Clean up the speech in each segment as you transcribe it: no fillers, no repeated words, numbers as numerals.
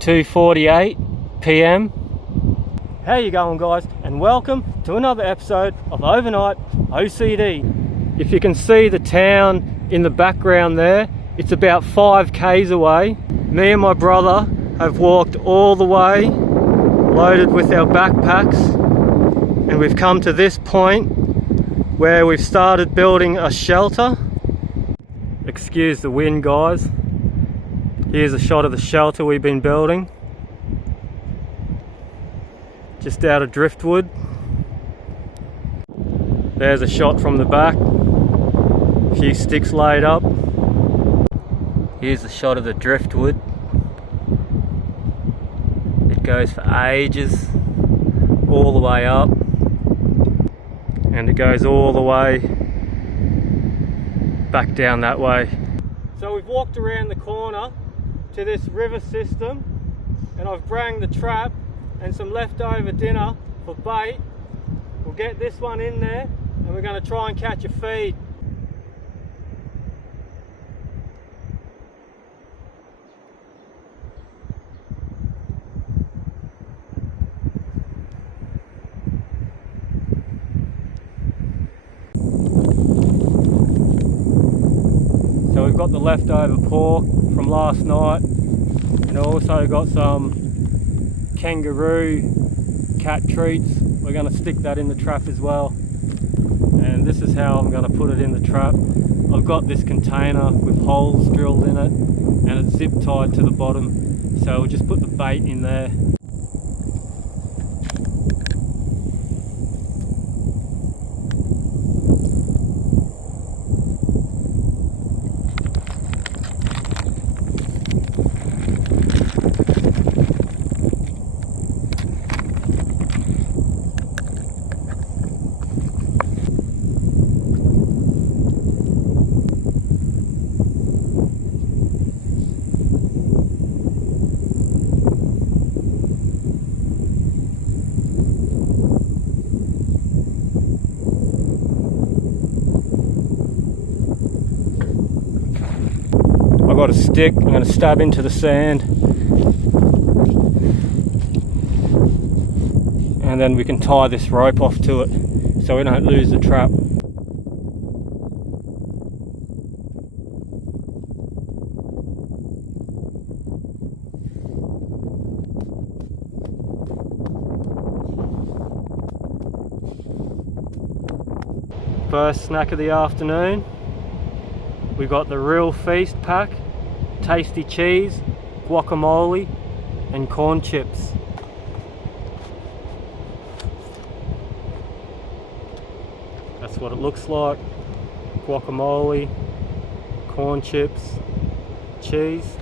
(2:48 p.m) How you going, guys, and welcome to another episode of Overnight OCD. If you can see the town in the background there, it's about 5 k's away. Me and my brother have walked all the way, loaded with our backpacks, and we've come to this point where we've started building a shelter. Excuse the wind, guys. Here's a shot of the shelter we've been building, just out of driftwood. There's a shot from the back, a few sticks laid up. Here's a shot of the driftwood. It goes for ages, all the way up, and it goes all the way back down that way. So we've walked around the corner to this river system, and I've brang the trap and some leftover dinner for bait. We'll get this one in there and we're going to try and catch a feed. So we've got the leftover pork from last night, and also got some kangaroo cat treats. We're going to stick that in the trap as well, and this is how I'm going to put it in the trap. I've got this container with holes drilled in it and it's zip tied to the bottom, so we'll just put the bait in there. I've got a stick, I'm going to stab into the sand, and then we can tie this rope off to it so we don't lose the trap. First snack of the afternoon, we've got the Real Feast pack, tasty cheese, guacamole and corn chips. That's what it looks like. Guacamole, corn chips, cheese.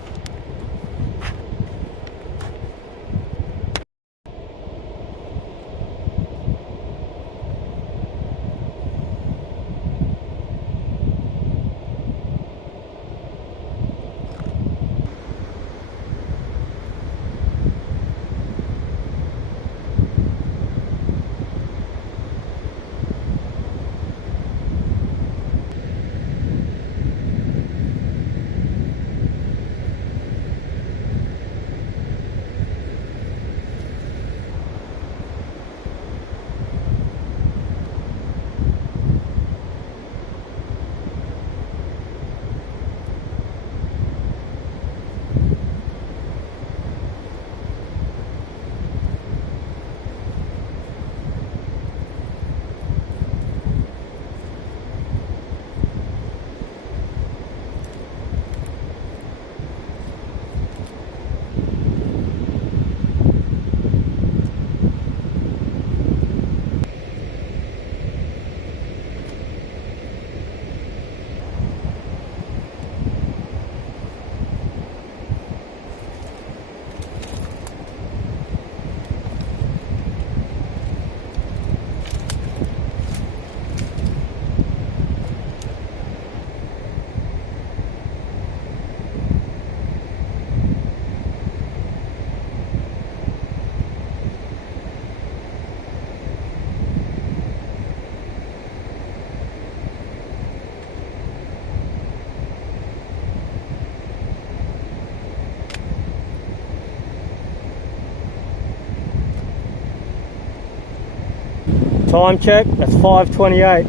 Time check, that's 5:28.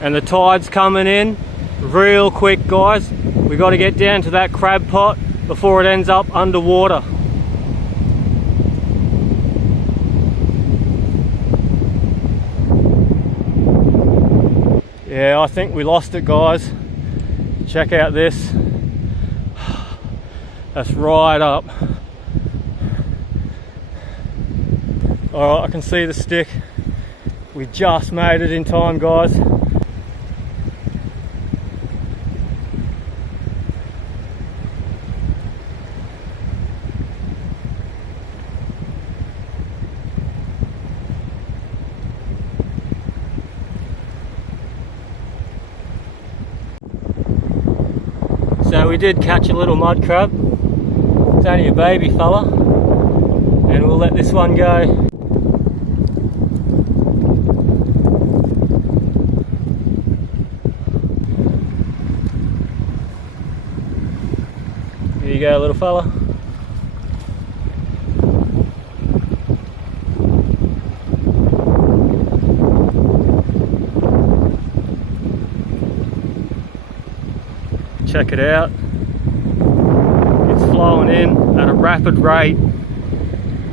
And the tide's coming in real quick, guys. We got to get down to that crab pot before it ends up underwater. Yeah, I think we lost it, guys. Check out this. That's right up. Alright, I can see the stick. We just made it in time, guys. So we did catch a little mud crab. It's only a baby fella, and we'll let this one go. Here you go, little fella. Check it out. It's flowing in at a rapid rate.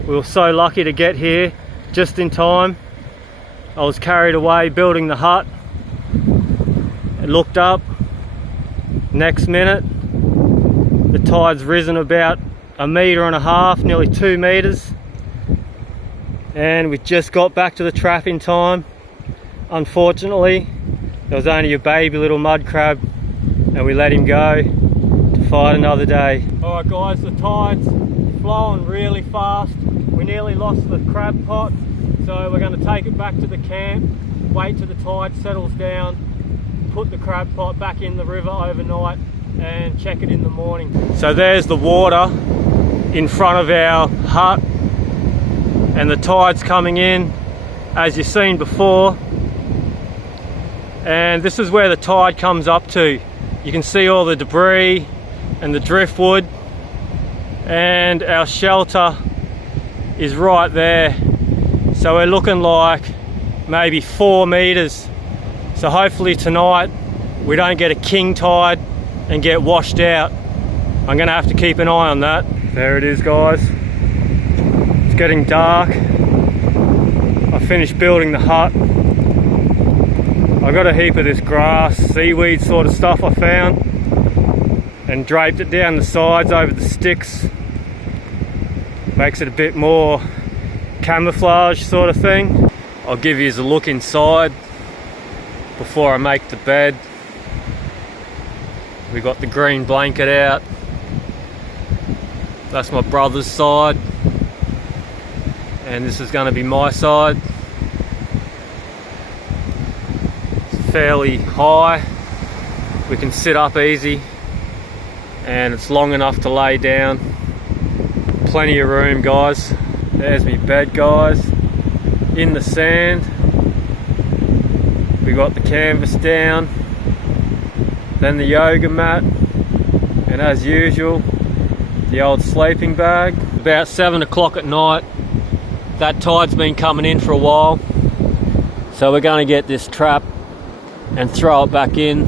We were so lucky to get here just in time. I was carried away building the hut. I looked up. Next minute, the tide's risen about 1.5 meters, nearly 2 meters. And we just got back to the trap in time. Unfortunately, there was only a baby little mud crab, and we let him go to fight another day. Alright guys, the tide's flowing really fast. We nearly lost the crab pot, so we're going to take it back to the camp, wait till the tide settles down, put the crab pot back in the river overnight and check it in the morning. So there's the water in front of our hut, and the tide's coming in as you've seen before, and this is where the tide comes up to. You can see all the debris and the driftwood, and our shelter is right there. So we're looking like maybe 4 meters. So hopefully tonight we don't get a king tide and get washed out. I'm gonna have to keep an eye on that. There it is, guys. It's getting dark. I finished building the hut. I got a heap of this grass, seaweed sort of stuff I found, and draped it down the sides over the sticks. Makes it a bit more camouflage sort of thing. I'll give you a look inside before I make the bed. We got the green blanket out. That's my brother's side, and this is going to be my side. Fairly high, we can sit up easy, and it's long enough to lay down. Plenty of room, guys. There's my bed, guys, in the sand. We got the canvas down, then the yoga mat, and as usual the old sleeping bag. About 7 o'clock at night. That tide's been coming in for a while, so we're going to get this trap and throw it back in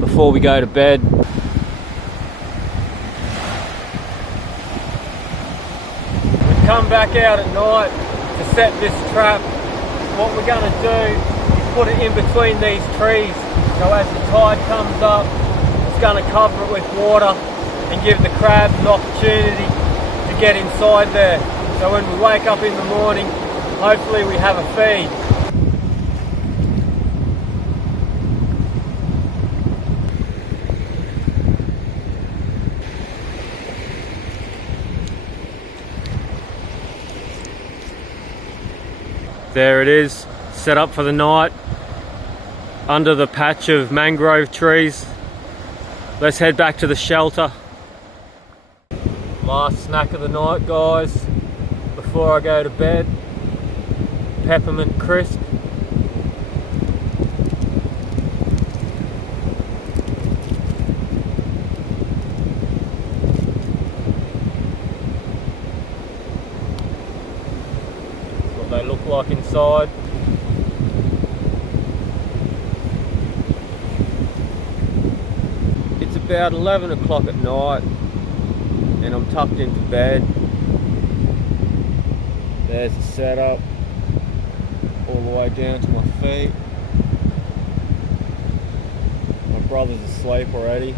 before we go to bed. We've come back out at night to set this trap. What we're going to do is put it in between these trees, so as the tide comes up, it's going to cover it with water and give the crabs an opportunity to get inside there. So when we wake up in the morning, hopefully we have a feed. There it is, set up for the night under the patch of mangrove trees. Let's head back to the shelter. Last snack of the night, guys, before I go to bed. Peppermint crisp. What they look like inside. about 11 o'clock at night and I'm tucked into bed. There's the setup all the way down to my feet. My brother's asleep already.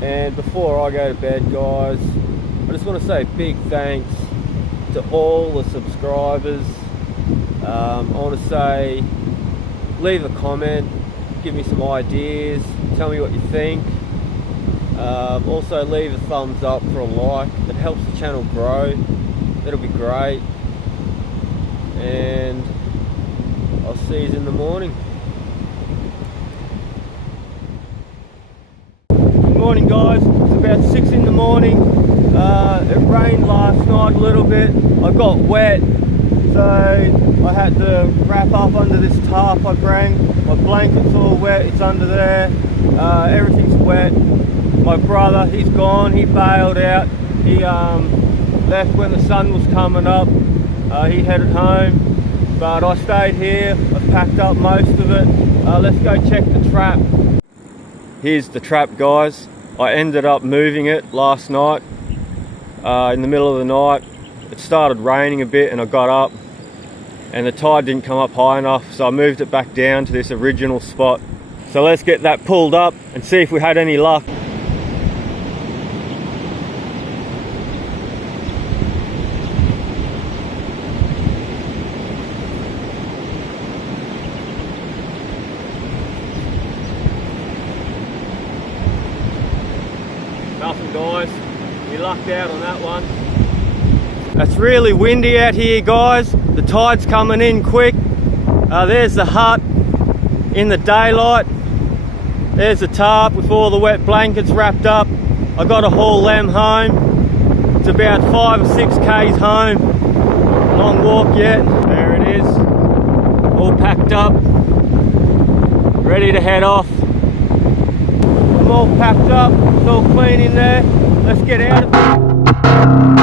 And before I go to bed, guys, I just want to say a big thanks to all the subscribers. I want to say, leave a comment, give me some ideas, tell me what you think. Also leave a thumbs up for a like, it helps the channel grow, it'll be great. And I'll see you in the morning. Good morning, guys. It's about 6 in the morning. It rained last night a little bit. I got wet, so I had to wrap up under this tarp I bring. My blanket's all wet, it's under there. Everything's wet. My brother, he's gone, he bailed out. He left when the sun was coming up. He headed home, but I stayed here. I've packed up most of it. Let's go check the trap. Here's the trap, guys. I ended up moving it last night. In the middle of the night, it started raining a bit and I got up and the tide didn't come up high enough, so I moved it back down to this original spot. So let's get that pulled up and see if we had any luck. Nothing, guys. We lucked out on that one. It's really windy out here, guys. The tide's coming in quick. There's the hut in the daylight. There's the tarp with all the wet blankets wrapped up. I got to haul them home. It's about 5 or 6 k's home. Long walk yet. There it is. All packed up. Ready to head off. I'm all packed up. It's all clean in there. Let's get out of it.